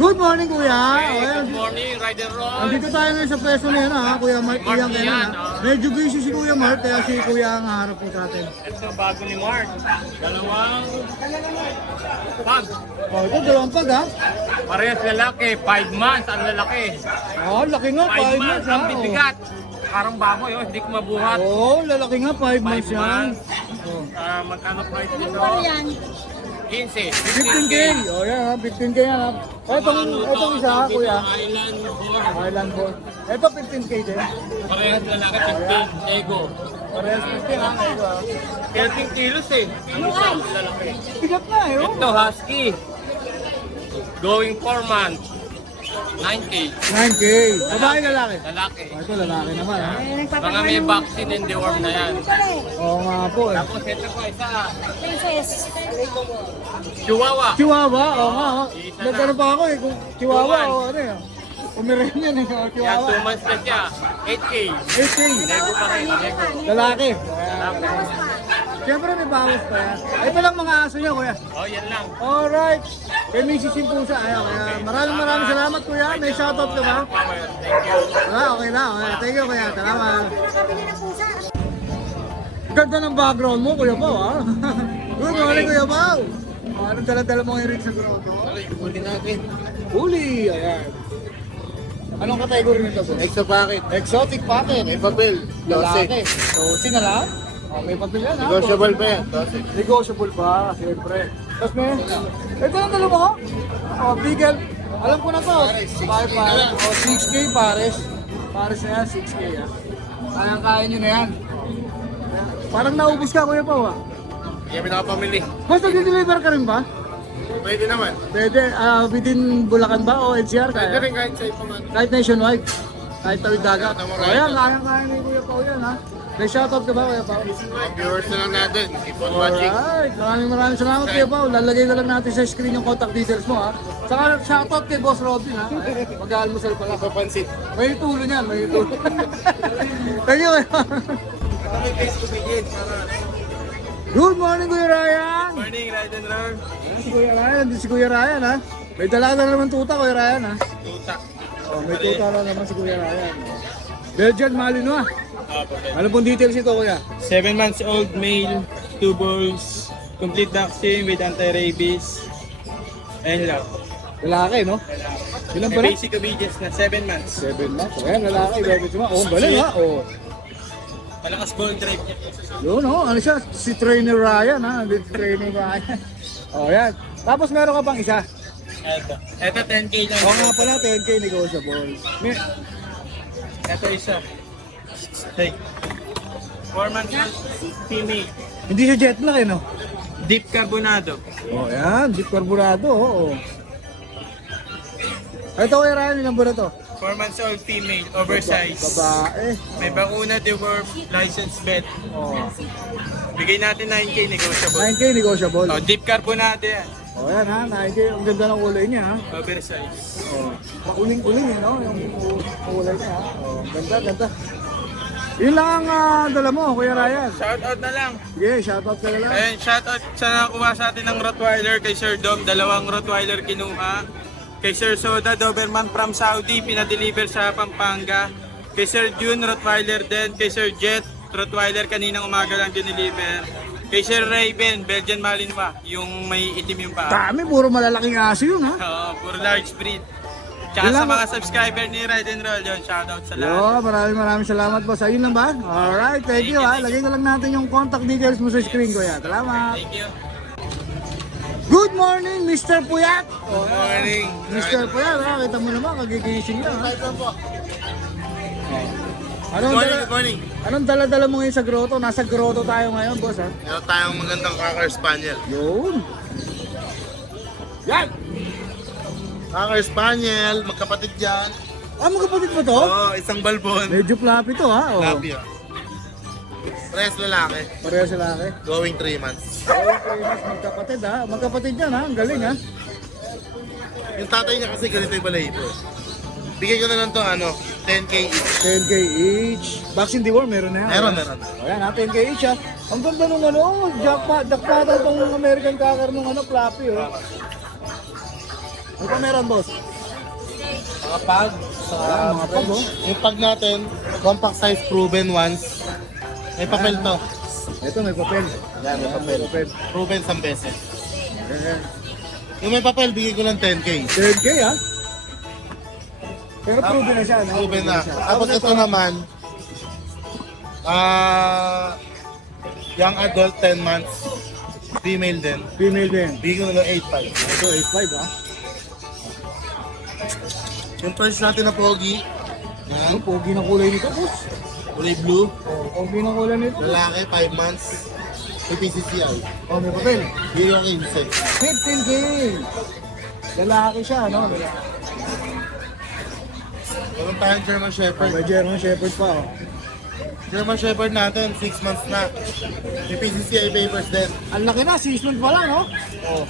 Good morning, kuya. Good morning, Rider Ron. Andito tayo ngayon sa pwesto na yan, ha? Kuya Mark, Mark iyang kailan, yan, ha? Medyo busy si Kuya Mark, kaya si Kuya ang harap po sa atin. Ito bago ni Mark. Dalawang pag. Oh, ito, dalawang pag, ha? Parehas lalaki, 5 months ang lalaki. Oh, laki nga, 5 5 months months, ha? ang bibigat. Parang baboy, oh, hindi ko mabuhat. Oh, lalaki nga, 5 months 5 yan. months. Oh. Magkano price dito? Ano yan? 15. 15K. Oh, yan, ha? 15K yan, ha? Itong isa, ha, kuya? Island Boar. Island Board. Ito, 15K din. Parehas lalaki, 15. Ego. Parehas 15, ha? Ito, ha? 13 kilos eh. Ang isang lalaki. Bigat na, eh, oh. Ito, husky. Going 4 months. 9K. 9K. Babae, lalaki. Lalaki. Oh, ito, lalaki naman, ha? Mga may vaccine and deworm na yan. Oo nga po, eh. Tapos ito po isa, Princess. Chihuahua. Chihuahua, oo nga, oh. Nagkano pa ako, eh. Kung Chihuahua, o ano, eh. Pomeranian, eh. Oh, Yan, Chihuahua. 2 months na siya. 8K. 8K. Nego pa rin, nego. Lalaki. Lalaki. Siyempre may bawas pa yan. Ito lang mga aso niya, kuya. Oh, yan lang. Alright. Kay Mrs. Simpusa. Ayaw, kaya maraming salamat, kuya. May shoutout ka ba? Power. Thank you. Wala, okay na. Okay. Thank you, kuya. Salamat. Pabili ng pusa. Ganda ng background mo, kuya Pao, ha? Good morning, kuya Pao. Anong dala-dala mo ngayon rin sa grotto? Huli natin. Huli, ayan. Anong category nito, bro? Exo packet. Exotic packet. May papel. Lalaki. So, sina lang? Oh, may papel yan, ha? Negotiable pa yan. Negotiable pa, siyempre. Tapos may, ito ang dalawa ko. Oh, Beagle. Alam ko na to. Pares. Oh, 6K pares. Pares na yan, 6K, ha? Kaya nyo na yan. Parang naubos ka, Kuya Pao, ha? Hindi kami nakapamili. Basta deliver ka rin ba? Pwede naman. Pwede, within Bulacan ba o NCR? Pwede Kaya? rin kahit sa ipaman. Kahit nationwide. Kahit tawid dagat. Kahit O naman yan, kaya ni Kuya Pao yan, ha? May shoutout ka ba, Kuya Pao? Mga viewers na lang natin. Keep on watching. Alright, maraming salamat, Kuya Pao. Lalagay na lang natin sa screen yung contact details mo, ha? Saka shoutout kay Boss Robin, ha? Mag-almusal pala. Papansit. May tulo niyan, may tulo. Thank you, Kuya Pao. Ito may face to begin. Good morning, Kuya Ryan! Morning, Ride and Roll. Ayan, si Kuya Ryan, si Kuya Ryan, ha? May dala na naman tuta, Kuya Ryan, ha? Tuta. Oh, may tuta na naman si Kuya Ryan. Belgian Malinois. Ano pong details ito, Kuya? 7 months old male, 2 balls, complete vaccine with anti-rabies, and lang. Lalaki, no? Ilan pala? May basic obedience na 7 months. 7 months. Ayan, lalaki. Belgian Malinois. Oh, galing, ha? Oh. Malakas ball drive niya. Yun, no? Ano siya? Si Trainer Ryan, ha? Si Trainer Ryan. Oh, yan. Tapos meron ka pang isa. Ito 10k lang. Oo nga pala, 10K negotiable. May- Ito isa. Hey. 4 months old, female. Hindi siya jet black, eh, no? Deep carbonado. Oh, yan. Jeep carburado, oo. Ito, Kuya Ryan, ilang buwan na to? 4 months old female, oversized. Babae. May bakuna, deworm, license vet. Oh. Bigay natin 9k negotiable. 9K negotiable. Oh, deep carbonado yan. Oh, yan, ha? 9K. Ang ganda ng kulay niya, ha? Oversized. Oh. Uling-uling, eh, no? Yung kulay niya, ha? Oh, ganda, ganda. Yun lang ang dala mo, Kuya Ryan. Shout out na lang. Sige, shoutout ka na lang. Ayun, shoutout sa nakakuha sa atin ng Rottweiler kay Sir Dom. 2 Rottweiler kinuha. Kay Sir Soda, Doberman from Saudi, pinadeliver sa Pampanga. Kay Sir June, Rottweiler din. Kay Sir Jet, Rottweiler kaninang umaga lang dineliver. Kay Sir Raven, Belgian Malinois, yung may itim yung paa. Dami, puro malalaking aso yun, ha? Oo, puro large breed. Tsaka sa mga subscriber ni Ride and Roll, yun, shoutout sa lahat. Yo, maraming salamat po. Sa yun lang ba? Alright, thank you, ha? Lagay na lang natin yung contact details mo sa screen ko, ya. Salamat. Thank you. Good morning, Mr. Puyat! Good morning. Mr. Puyat, ha? Kita mo naman, kagigising lang, ha? Anong Good morning, dala, good morning. anong dala-dala mo ngayon sa grotto? Nasa grotto tayo ngayon, boss, ha? Meron tayong magandang Cocker Spaniel. Yun. Yan! Cocker Spaniel, magkapatid yan. Ah, magkapatid ba to? Oo, isang balbon. Medyo fluffy to, ha? Oh. Labi ah. Press lalaki, Pareho sila, eh. going 3 months. Okay, mas magkapatid, ha? Magkapatid yan, ha? Ang galing, ha? Yung tatay niya kasi ganito yung balahibo. Bigay ko na lang to, 10k each. 10K each. Vaccine deworm, meron na yan. Meron. O yan, ha? 10K each, ha? Ang ganda nung jackpot itong American Cocker nung fluffy, oh. Ano pa meron, boss? Mga pag. Sa Ayan, mga pag, oh. Yung pag natin, compact size proven once. May papel to. Ito may papel. Yan, may papel. Proven isang beses. Ayan. Yung may papel, bigay ko lang 10K. 3K ha? Pero proven na siya, no? Proven na. siya. Tapos ito naman, young adult, 10 months. Female din. Female din. Bigay ko na lang 8.5. Ito 8.5 ha? Yung price natin na pogi, Ano, yan, pogi ng kulay nito, boss. kulay blue, Pogi ng kulay nito. lalaki, 5 months, may PCCI. Oh, may papel. Bigay ko 15. 15K. Lalaki siya, no? Meron tayong German Shepherd. May German Shepherd pa, oh. German Shepherd natin, 6 months na. May PCCI papers din. Ang laki na, 6 months pa lang, no? Oh.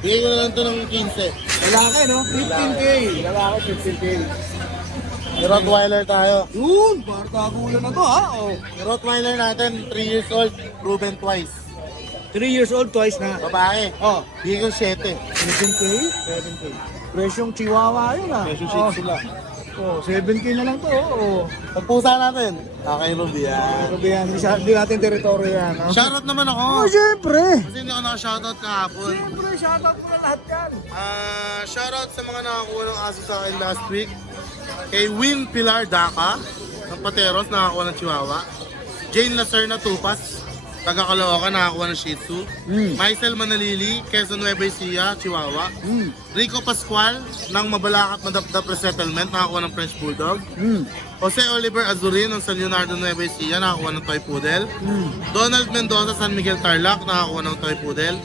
Bigay ko na lang ito ng 15. Lalaki, no? 15K. Lalaki, 15K. May Rottweiler tayo. Yun, bardagulan na to, ha? Oh. Yung Rottweiler natin, 3 years old, proven twice. 3 years old, twice na. Babae. Oh, Bigay ko 7. 7K? 7K. Presyong chihuahua yun, ha? Presyo shih tzu lang. Oh, 7K na lang to, oh. Ang pusa natin, kakay Ruby yan. Pero di natin teritoryo yan, ha? Shoutout naman ako. Oh, syempre. Kasi hindi ako naka-shoutout kahapon. Syempre, shoutout mo na lahat yan. Shoutout sa mga nakakuha ng aso sa akin last week. Kay Win Pilar Daca ng Pateros, nakakuha ng Chihuahua. Jane Lacerna Tupas, taga Caloocan, nakakuha ng Shih Tzu. Maisel Manalili, Quezon Nueva Ecija, Chihuahua. Rico Pascual ng Mabalacat Madapdap Resettlement, nakakuha ng French Bulldog. Jose Oliver Azurin ng San Leonardo Nueva Ecija, nakakuha ng Toy Poodle. Donald Mendoza, San Miguel Tarlac, nakakuha ng Toy Poodle.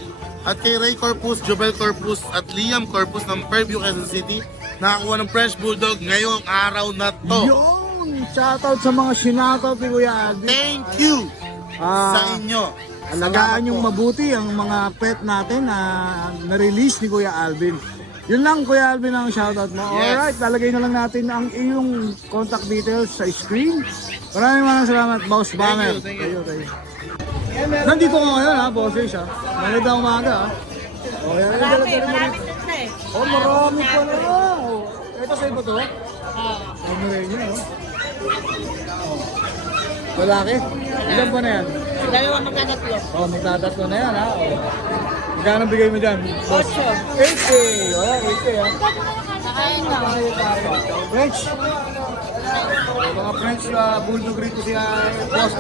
At kay Ray Corpus, Jobel Corpus at Liam Corpus ng Fairview, Quezon City, nakakuha ng French Bulldog ngayong araw na to. Yun! Shoutout sa mga sinoutout ni Kuya Alvin. Thank you sa Ah, inyo. alagaan yung mabuti ang mga pet natin na na-release ni Kuya Alvin. Yun lang, Kuya Alvin, ang shoutout mo. Yes. Alright, lalagay na lang natin ang iyong contact details sa screen. Maraming salamat, Boss Banner. Thank you. Nandito ko ngayon, ha, bosses, ha. Magandang umaga, ha. O, yan, yung dala pa rin mo Marami dito. na eh. Oh, marami pa na. Oh. Ito sa iba to? Ano rin yun, no? Oh. Lalaki? Ilan pa na yan? Dalawa magkatatlo. Oh, magtatatlo na yan, ha? Oh. Magkano bigay mo dyan? 8. 8K! Oh, 8K, ha? Nakain na. French! Mga French bulldog rito siya. Boss.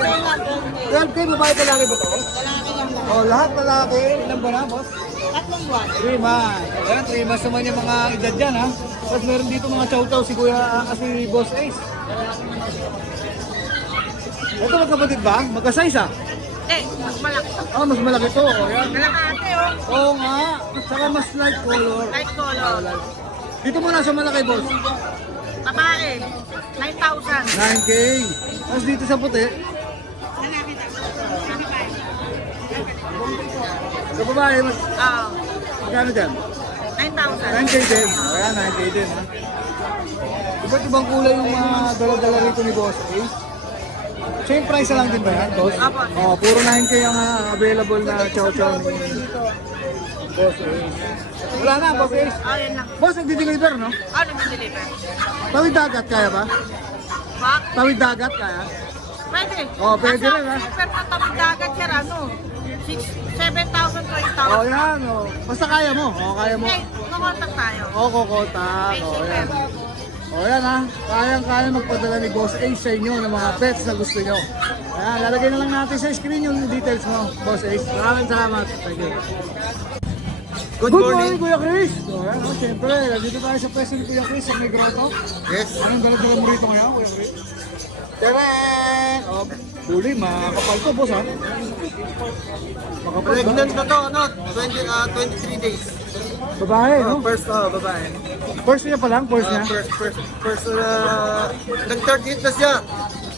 12K, babae lalaki ba to? Lalaki lang lang. Oh, lahat lalaki. Ilan ba na, boss? 3 buwan. 3 months. Ayan, 3 months naman yung mga edad dyan, ha? Tapos meron dito mga chow-chow si Kuya, si Boss Ace. Ito magkapatid ba? Magka-size, ha? Mas malaki. Ah, mas malaki to. Oh, yan. Malaki oh. Oo nga. Saka mas light color. Light color. Dito muna sa malaki, boss. Babae. 9,000. 9K. Tapos dito sa puti. Sa babae, mas, Ah, magkano dyan? 9,000. 9K din. Ayan, 9K din, ha? Iba't ibang kulay yung mga dala-dala rito ni Boss Ace. Same price na lang din ba yan, boss? Apo. Oh, puro 9K ang available na chow-chow ni Boss Ace. Wala na, Boss Ace. Ah, yan lang. Boss, nagdi-deliver, no? Ano nag-deliver? Tawid dagat, kaya ba? Bak? Tawid dagat, kaya? Pwede. Oh, pwede Asa, rin, ha? super na tamang dagat sir, ano? 7,000 to Oh, 8,000. yan, oh. Basta kaya mo. Oh, kaya mo. Okay, kukontak tayo. Oh, kokontak. Oh, yan. Oh, yan, ha. Kayang-kaya magpadala ni Boss Ace sa inyo ng mga pets na gusto nyo. Ayan, lalagay na lang natin sa screen yung details mo, Boss Ace. Maraming salamat. Thank you. Good Good morning. morning, Kuya Chris. So, ayan, oh, siyempre, nandito tayo sa pwesto ni Kuya Chris sa May Grotto. Yes. Anong dala-dala mo rito ngayon, Kuya Chris? Tara! Oh, huli, makakapal to, boss, ha? Makapal ba? Pregnant na to, ano? 23 days. Babae, no? First, babae. First niya pa lang, first niya. First, nag-third hit na siya.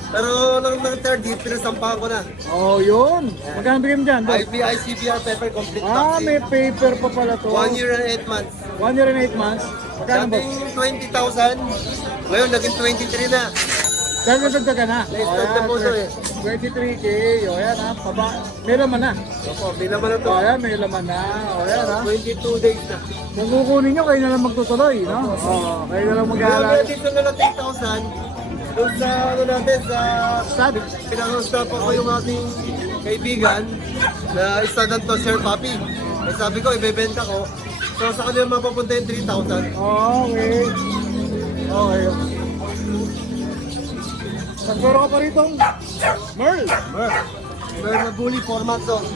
Pero nang third hit, pinasampahan ko na. Oh, yun. Magkano bigyan mo dyan, boss? IBI, CBR, paper, complete Ah, may vaccine. paper pa pala to. 1 year and 8 months. 1 year and 8 months. Magkano, boss? Dating 20,000, ngayon naging 23 na. Dagdag ka na. Na-start na po ito eh. 23K. O yan ha. May laman na. Opo, binaman na to. O yan, may laman na. O yan ha. 22 days na. Kung kukunin nyo, kayo na lang magtutuloy, no? O, kayo na lang Kaya mag-aalala. dito na lang 8,000. Doon sa ano natin, sa Sabi. pinag-usapan ko yung ating kaibigan na isa na to, Sir Papi. Eh, sabi ko, ibebenta ko. So sa kanila mapapunta yung 3,000. Okay. Okay. Nagkaroon ka pa rito. Merl. Meron na bully, 4 months old.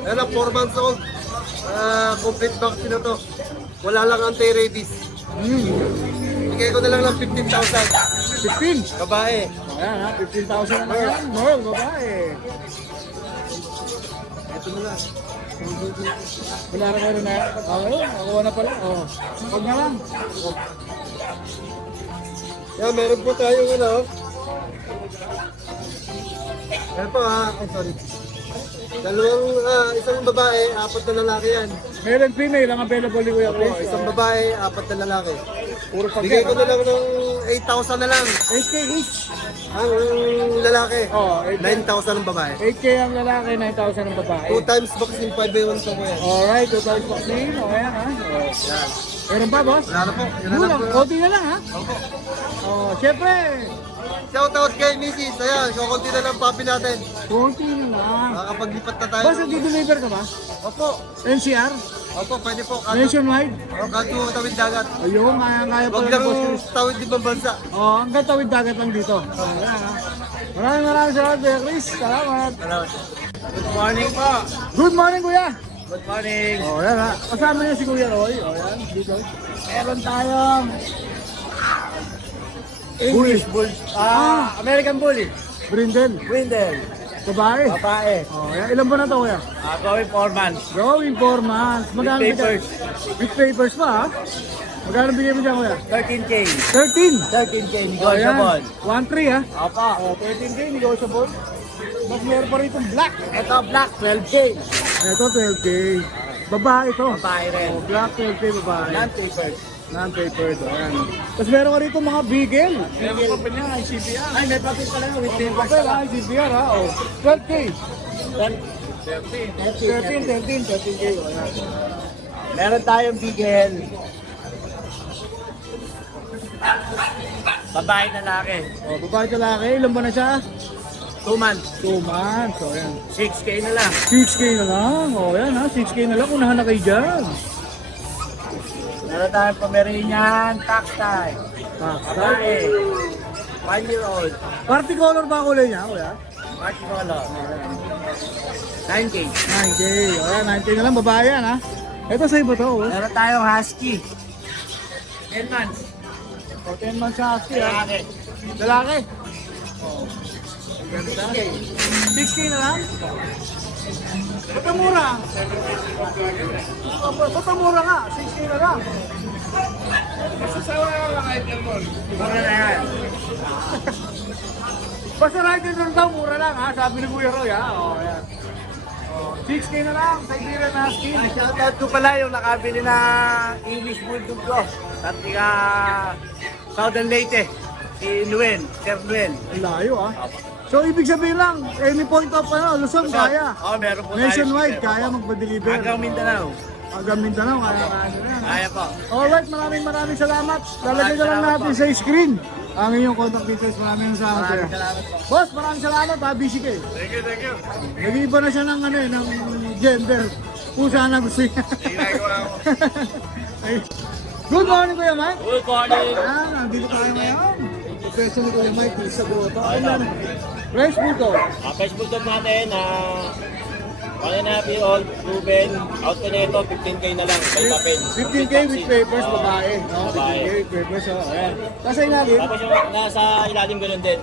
Ayan na, 4 months old. Complete vaccine na to. Wala lang anti-rabies. Bigay ko na lang ng 15,000. 15. Babae. Ayan ha, 15,000 na yan. Merl, babae. Ito na lang. Wala na meron na. Okay, nakuha na pala. Oh. Huwag na lang. Yan, meron po tayong ano. Ayan po ha. Ay, sorry. Isang babae, 4 na lalaki yan. Male and female ang available ni Kuya Chris. Isang babae, 4 na lalaki. Puro pag Bigay ko na lang ng 8,000 na lang. 8K each. Ang lalaki. Oh, 9,000 ang babae. 8K ang lalaki, 9,000 ang babae. 2 times vaccine, 5 by 1 to ko yan. Alright, 2 times vaccine. O yan ha. Oh. Yan. Meron pa boss? Wala na po. Yan na Kulang, lang po. konti na lang ha. Opo. Oh, syempre. Shoutout kay Mrs. Ayan, kukunti na lang papi natin. Konti na lang. Makakapaglipat na tayo. Boss, nag-deliver ka ba? Opo. NCR? Opo, pwede po. Nationwide? Kadto tawid dagat. Ayun, kaya Huwag pala lang ng boss Chris. tawid ibang bansa. Oh, hanggang tawid dagat lang dito. Ayan ha. Maraming salamat Kuya Chris. Salamat. Good morning po. Good morning Kuya. Good morning. Oh, yan ha. Kasama niya si Kuya Roy. Oh, yan. Dito. Meron tayong English Bull. American Bully. Brindle. Windel. Babae. Babae. Oh, yan. Ilan ba na to Kuya? Going 4 months. Going 4 months. Magkano With bigay? papers. With papers pa ha? Magkano bigay mo dyan Kuya? 13K. 13. 13K Oh, yan. 1-3 ha? Apa. Oh, 13K negotiable. Mas meron pa rito black. Ito black 12K. Ito 12K. Babae to. Babae rin. Oh, black 12K babae. Non-papers. Non-papered. Oh, yan. Tapos meron ka rito mga beagle. Meron pa niya, ICBR. Ay, may papel pala with May papers. papel ha, CBR ha. Oh, 12K. 13K. Oh, yan. Meron tayong bigel. Babae na laki. Oh, babae ka laki. Ilan ba na siya? 2 months. 2 months. Oh, yan. 6K na lang. 6K na lang. Oh, yan ha. 6K na lang. Unahan na kayo dyan. Meron tayong Pomeranian tax tie. Babae. 1-year-old. Party color ba kulay niya? Kuya? Party color. 9K. 9K. Oh, yan. 9K na lang. Babae yan ha. Ito sa iba to. Oh, Meron tayong husky. 10 months. oh 10 months sa husky ha. Lalaki. Lalaki. Oh. Ganda. 6K na lang? Ba't ang mura? Ba't ang mura nga? 6K na lang. Mura na yan. Basta rider doon daw, mura lang ha. Sabi ni Kuya Roy ha. Oh, yan. Oh, 6K na lang. Siberian Husky. Shoutout ko pala yung nakabili na English Bulldog ko. Sa tiga Southern Leyte. Si Noel. Sir Noel. Ang layo ha. So ibig sabihin lang, any point of Luzon kaya. Oh, meron po tayo. Nationwide, kaya magpa-deliver. Hanggang Mindanao. Hanggang Mindanao, kaya na yan. Kaya po. Alright, maraming salamat. Lalagay na lang natin sa screen ang inyong contact details. Maraming salamat sir. Salamat po. Boss, maraming salamat ha, busy ka eh. Thank you. Nag-iiba na siya ng ng gender. Kung saan na gusto niya. Ay. Good morning Kuya Mike. Good morning. Ayan, nandito tayo ngayon. Question ni Kuya Mike, sa Grotto. Ayan, fresh buto. Facebook dog natin na 1.5-year-old proven out ko na ito 15K na lang by papel. 15K with papers, babae. No? Babae. 15K with papers, oh. Ayan. Nasa ilalim, Tapos yung nasa ilalim ganun din.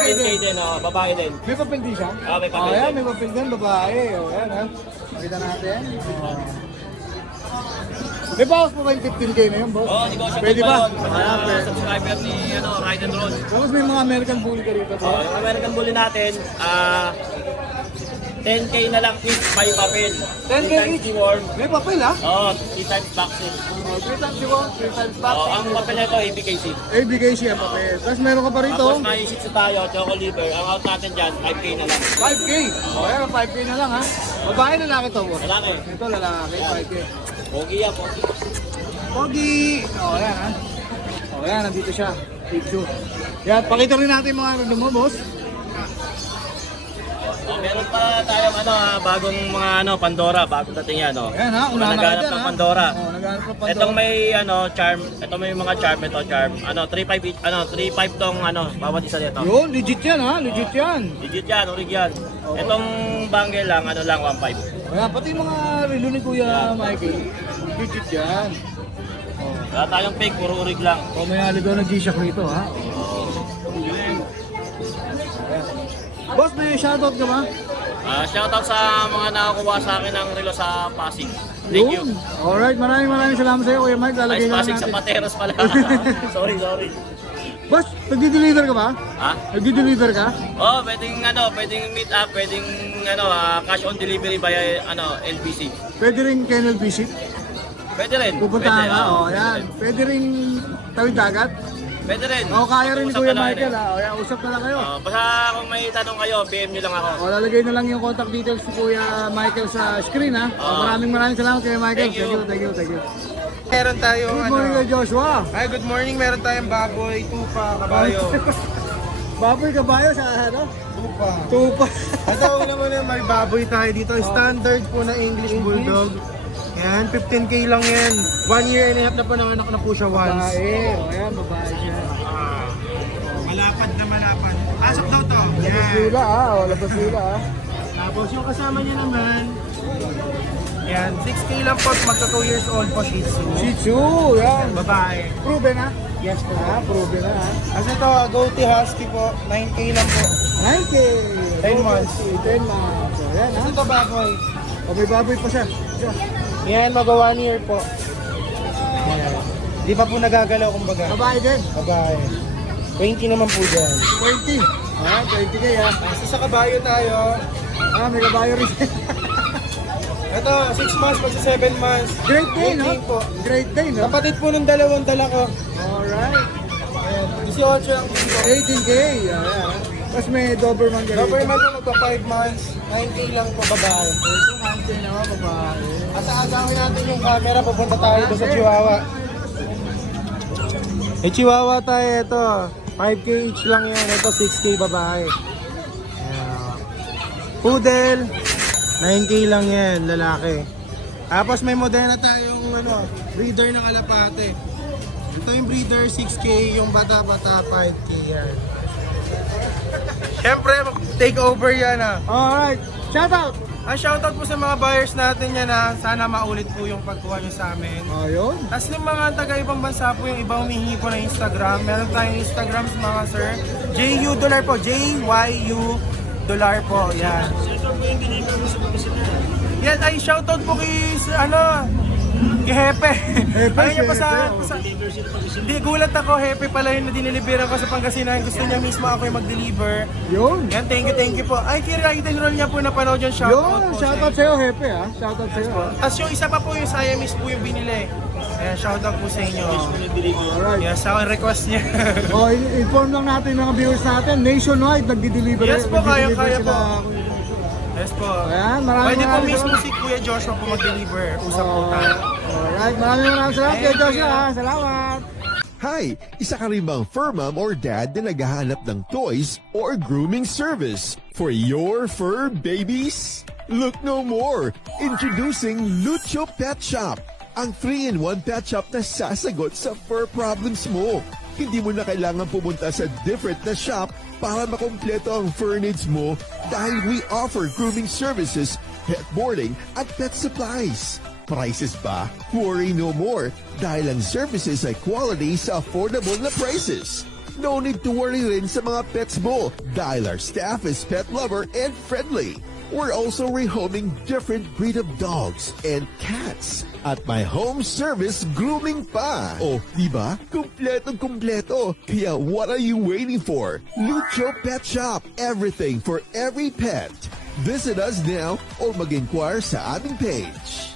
15K din, babae din. may papel din siya. May papel Ayan, din. may papel din, babae. Oh, ayan, ha. Makita natin. Oh. May bawas pa ba yung 15K na yun, boss? Oh, negotiable Pwede ba? yun. Sa Ayan, mga pwede. subscriber ni Ride and Roll. Tapos may mga American Bully ka rito. Oh, yung American Bully natin, 10K na lang each by papel. 10K 3 times each? deworm. May papel, ha? Oh, 3 times vaccine. Oh, 3 times you want, 3 times back. Oh, ang papel nito, ABKC. ABKC ang papel. Tapos meron ka pa rito, Tapos may shih tzu tayo, choco liver. Ang out natin dyan, 5K na lang. 5K. Oh, ayan, 5K na lang ha. Babae lalaki to, boss. Lalaki. Ito lalaki, 5K. Pogi yan, pogi. Pogi! Oh, ayan ha. Oh, ayan, nandito siya. Picture. Yan, pakita rin natin yung mga ano mo, boss. Oh, meron pa tayong bagong mga Pandora, bagong dating yan. Oh. Ayan ha, unahan na Naghanap dyan ng ha. Pandora. Oh, naghanap ng Pandora. Itong may charm, ito may mga charm, ito charm. 3.5 each, 3.5 tong bawat isa nito. Yun, legit yan ha, legit yan. Legit yan, orig yan. Itong bangle lang, lang 1.5. Ayan, pati yung mga relo ni Kuya Mikey, legit yan. Oh, Wala tayong fake, puro orig lang. oh may haligaw ng G-Shock rito ha. Ayan. Boss, may shoutout ka ba? Shoutout sa mga nakakuha sa akin ng relo sa Pasig. Thank you. Yun. Alright, maraming salamat sa iyo, Kuya Mike. Lalagay Ay, na lang Pasig sa natin. Pateros pala. sorry. Boss, nagdi-deliver ka ba? Ha? Nagdi-deliver ka? Oh, pwedeng meet up, pwedeng cash on delivery via NPC. Pwede rin kennel visit. Pwede rin. Pupuntahan Pwede, ka, oh. ayan. Pwede rin tawid dagat. Pwede rin. O, kaya rin ni Usap Kuya na lang Michael eh. ha. O, ayan, usap na lang kayo. Basta kung may tanong kayo, PM nyo lang ako. O, lalagay na lang yung contact details ni Kuya Michael sa screen ha. O, maraming salamat Kuya Michael. Thank you. Thank you. Meron tayong Good morning Kuya Joshua. Hi, good morning. Meron tayong baboy, tupa, kabayo. Baboy kabayo sa ano? Tupa. Tupa. Ito, una muna may baboy tayo dito. Standard po na English Bulldog. Yan, 15K lang yan. 1 year and a half na po nanganak na po siya once. Babae. O, ayan, babae siya. Malapad na malapad. Pasok daw to. Labas nila ha. O, labas nila ha. Tapos yung kasama niya naman, yan, 6K lang po, magka 2 years old po, Shih Tzu. Shih Tzu. Yan. Babae. Proven ha? Yes po. Proven ha. Kasi ito, Goatee Husky po, 9K lang po. 9K. 10 months. 10 months. O, yan ha. Ito baboy. O, may baboy pa siya. Yan, mag 1 year po. Yan. Di pa po nagagalaw kumbaga. Babae din. Babae. 20 naman po dyan. 20. Ah, 20K ha. Kasi sa kabayo tayo, May kabayo rin. ito, 6 months, magsa 7 months. Great day, no? po. Great day, no? Kapatid po ng dalawang dala ko. Alright. Ayan, 18 lang po. 18K. Ayan. Tapos may Doberman ka rin. Doberman po, magpa 5 months. 9K lang po babae. 9K naman, babae. Asa-asawin natin yung camera, pupunta tayo doon sa Chihuahua. Chihuahua tayo, ito. 5K each lang yan. Ito, 6K babae. Ayan. Poodle, 9K lang yan, lalaki. Tapos may modena tayong breeder ng Kalapate. Ito yung breeder, 6K. Yung bata-bata, 5K yan. Siyempre, take over yan Alright. Shout out. Shoutout po sa mga buyers natin yan sana maulit po yung pagkuha nyo sa amin. Ayun. Tapos yung mga taga-ibang bansa po, yung iba humihingi po ng Instagram. Meron tayong Instagram sa mga sir. JU Dollar po. JYU Dollar po. Yan. Yan ay shoutout po kay kay Hepe. Ayun niya Hindi, gulat ako. Hepe pala yung diniliberan ko sa Pangasinan. Gusto niya mismo ako yung mag-deliver. Yun. Yan, thank you po. Ay, kira roll niya po napanood yung shoutout Yun. po. Shout out sa'yo, Hepe ha. Shout out sa'yo. Tapos yung isa pa po yung Siamese po yung binili. Ayan, shoutout po sa inyo. Alright. Yes, ako yung request niya. O, inform lang natin mga viewers natin. Nationwide, nagdi-deliver. Yes po, nagdi-deliver kaya sila. po. Yes po. Ayan, maraming Pwede po maraming mismo salamat. si Kuya Joshua po mag-deliver. Usap po tayo. Alright, maraming salamat Kuya Joshua ha. Salamat. Hi! Isa ka rin bang fur mom or dad na naghahanap ng toys or grooming service for your fur babies? Look no more! Introducing Lucho Pet Shop, ang 3-in-1 pet shop na sasagot sa fur problems mo. Hindi mo na kailangan pumunta sa different na shop para makompleto ang fur needs mo dahil we offer grooming services, pet boarding at pet supplies. Prices ba? Worry no more dahil ang services ay quality sa affordable na prices. No need to worry rin sa mga pets mo dahil our staff is pet lover and friendly. We're also rehoming different breed of dogs and cats at my home service grooming pa. Oh, diba? Kumpletong-kumpleto. Kaya what are you waiting for? Lucho Pet Shop. Everything for every pet. Visit us now or mag-inquire sa aming page.